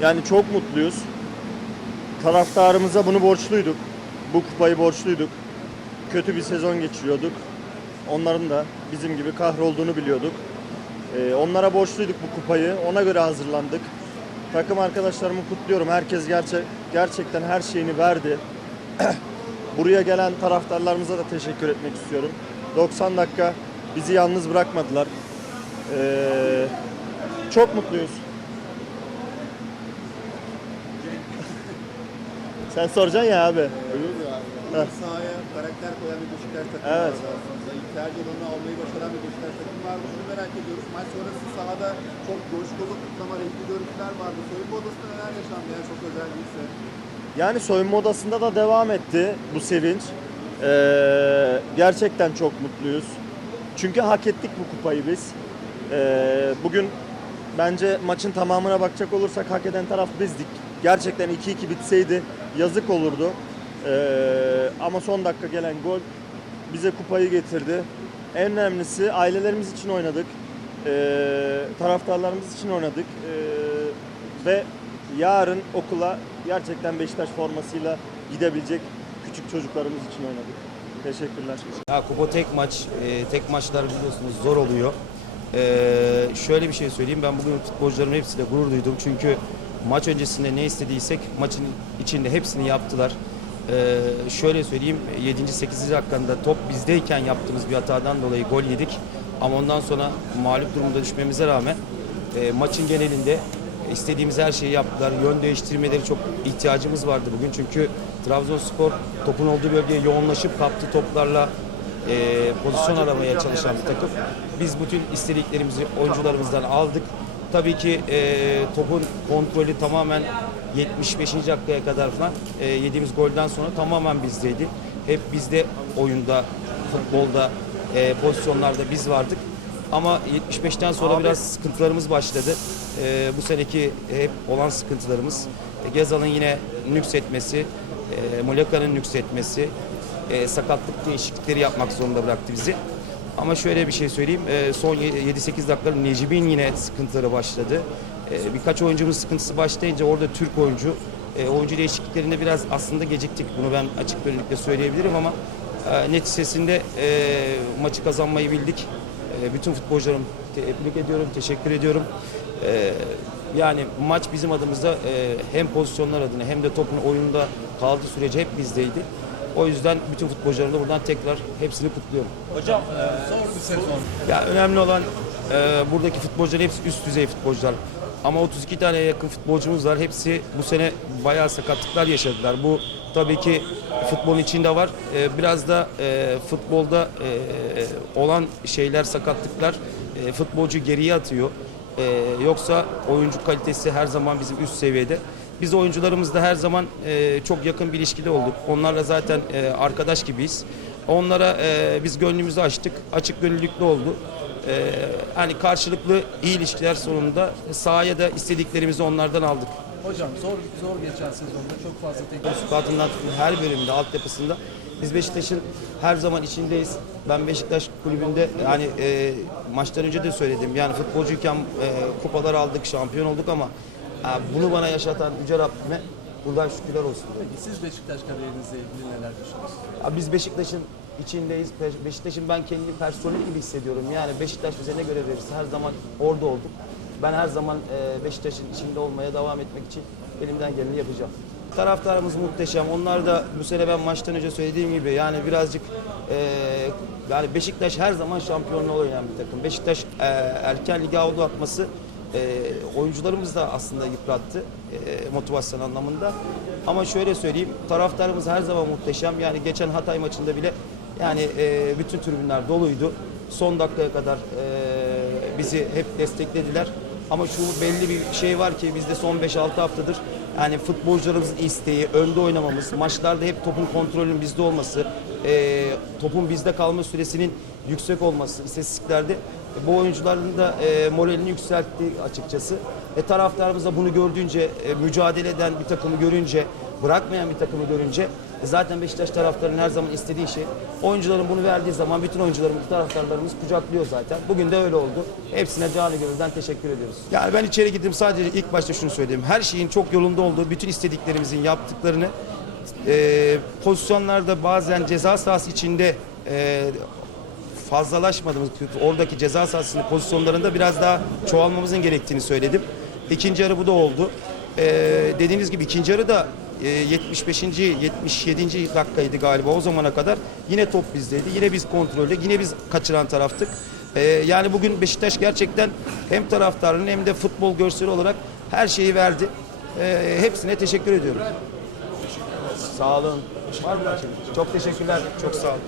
Yani çok mutluyuz. Taraftarımıza bunu borçluyduk. Bu kupayı borçluyduk. Kötü bir sezon geçiriyorduk. Onların da bizim gibi kahrolduğunu biliyorduk. Ee, onlara borçluyduk bu kupayı. Ona göre hazırlandık. Takım arkadaşlarımı kutluyorum. Herkes gerçek gerçekten her şeyini verdi. Buraya gelen taraftarlarımıza da teşekkür etmek istiyorum. 90 dakika bizi yalnız bırakmadılar. Ee, çok mutluyuz. Sen soracaksın ya abi. Öyle oluyor abi. Bir sahaya karakter koyan bir Beşiktaş takımı Evet. vardı aslında. Tercih yılını almayı başaran bir Beşiktaş takımı vardı. Şunu merak ediyoruz. Maç sonrası sahada çok coşkulu kutlama, renkli görüntüler vardı. Soyunma odasında neler yaşandı ya çok özel değilse. Yani soyunma odasında da devam etti bu sevinç. Ee, gerçekten çok mutluyuz. Çünkü hak ettik bu kupayı biz. Ee, bugün bence maçın tamamına bakacak olursak hak eden taraf bizdik. Gerçekten 2-2 bitseydi yazık olurdu. Ee, ama son dakika gelen gol bize kupayı getirdi. En önemlisi ailelerimiz için oynadık. Ee, taraftarlarımız için oynadık. Ee, ve yarın okula gerçekten Beşiktaş formasıyla gidebilecek küçük çocuklarımız için oynadık. Teşekkürler. Ya kupa tek maç, e, tek maçlar biliyorsunuz zor oluyor. E, şöyle bir şey söyleyeyim, ben bugün futbolcuların hepsiyle gurur duydum. Çünkü maç öncesinde ne istediysek maçın içinde hepsini yaptılar. E, şöyle söyleyeyim, 7. 8. dakikada top bizdeyken yaptığımız bir hatadan dolayı gol yedik. Ama ondan sonra mağlup durumda düşmemize rağmen e, maçın genelinde istediğimiz her şeyi yaptılar. Yön değiştirmeleri çok ihtiyacımız vardı bugün. Çünkü Trabzonspor topun olduğu bölgeye yoğunlaşıp kaptı toplarla e, pozisyon aramaya çalışan bir takım. Biz bütün istediklerimizi oyuncularımızdan aldık. Tabii ki e, topun kontrolü tamamen 75. dakikaya kadar falan e, yediğimiz golden sonra tamamen bizdeydi. Hep bizde oyunda, futbolda, e, pozisyonlarda biz vardık. Ama 75'ten sonra biraz sıkıntılarımız başladı. Ee, bu seneki hep olan sıkıntılarımız. E, Gezal'ın yine nüksetmesi, e, Muleka'nın nüksetmesi, e, sakatlık değişiklikleri yapmak zorunda bıraktı bizi. Ama şöyle bir şey söyleyeyim, e, son 7-8 dakikada Necip'in yine sıkıntıları başladı. E, birkaç oyuncumuz sıkıntısı başlayınca orada Türk oyuncu, e, oyuncu değişikliklerinde biraz aslında geciktik. Bunu ben açık gönüllükle söyleyebilirim ama e, neticesinde maçı kazanmayı bildik. Bütün futbolcularım tebrik ediyorum, teşekkür ediyorum. Yani maç bizim adımızda hem pozisyonlar adına hem de topun oyunda kaldığı sürece hep bizdeydi. O yüzden bütün futbolcularım da buradan tekrar hepsini kutluyorum. Hocam zor bir sezon. Ya önemli olan e, buradaki futbolcular hepsi üst düzey futbolcular. Ama 32 tane yakın futbolcumuz var. Hepsi bu sene bayağı sakatlıklar yaşadılar. Bu tabii ki futbolun içinde var. E, biraz da e, futbolda e, olan şeyler, sakatlıklar e, futbolcu geriye atıyor. E, yoksa oyuncu kalitesi her zaman bizim üst seviyede. Biz oyuncularımızla her zaman e, çok yakın bir ilişkide olduk. Onlarla zaten e, arkadaş gibiyiz. Onlara e, biz gönlümüzü açtık. Açık gönüllülükle oldu. E, hani karşılıklı iyi ilişkiler sonunda sahaya da istediklerimizi onlardan aldık. Hocam zor zor geçen sezonda çok fazla teknik Squat'ından her bölümde, altyapısında biz Beşiktaş'ın her zaman içindeyiz. Ben Beşiktaş kulübünde yani e, maçtan önce de söyledim. Yani futbolcuyken e, kupalar aldık, şampiyon olduk ama e, bunu bana yaşatan Yüce Rabbime buradan şükürler olsun. Peki siz Beşiktaş kariyerinizle ilgili neler düşünüyorsunuz? Abi biz Beşiktaş'ın içindeyiz. Be- Beşiktaş'ın ben kendimi personel gibi hissediyorum. Yani Beşiktaş bize ne görev verirse her zaman orada olduk. Ben her zaman e, Beşiktaş'ın içinde olmaya devam etmek için elimden geleni yapacağım. Taraftarımız muhteşem. Onlar da bu sene ben maçtan önce söylediğim gibi yani birazcık e, yani Beşiktaş her zaman şampiyonluğa oynayan bir takım. Beşiktaş e, erken lige avlu atması e, oyuncularımız da aslında yıprattı e, motivasyon anlamında. Ama şöyle söyleyeyim, taraftarımız her zaman muhteşem. Yani geçen Hatay maçında bile yani e, bütün tribünler doluydu. Son dakikaya kadar e, bizi hep desteklediler. Ama şu belli bir şey var ki bizde son 5-6 haftadır yani futbolcularımızın isteği, önde oynamamız, maçlarda hep topun kontrolünün bizde olması, e, topun bizde kalma süresinin yüksek olması istatistiklerde bu oyuncuların da e, moralini yükseltti açıkçası. E, taraftarımız da bunu gördüğünce, e, mücadele eden bir takımı görünce, bırakmayan bir takımı görünce Zaten Beşiktaş taraftarının her zaman istediği şey. Oyuncuların bunu verdiği zaman bütün oyuncularımız, taraftarlarımız kucaklıyor zaten. Bugün de öyle oldu. Hepsine canı gönülden teşekkür ediyoruz. Yani ben içeri gittim sadece ilk başta şunu söyleyeyim. Her şeyin çok yolunda olduğu, bütün istediklerimizin yaptıklarını e, pozisyonlarda bazen ceza sahası içinde e, fazlalaşmadığımız, oradaki ceza sahasının pozisyonlarında biraz daha çoğalmamızın gerektiğini söyledim. İkinci yarı bu da oldu. Ee, dediğiniz gibi ikinci yarı da 75. 77. dakikaydı galiba o zamana kadar. Yine top bizdeydi. Yine biz kontrolde. Yine biz kaçıran taraftık. Ee, yani bugün Beşiktaş gerçekten hem taraftarının hem de futbol görseli olarak her şeyi verdi. Ee, hepsine teşekkür ediyorum. Sağ olun. Çok teşekkürler. Çok sağ olun.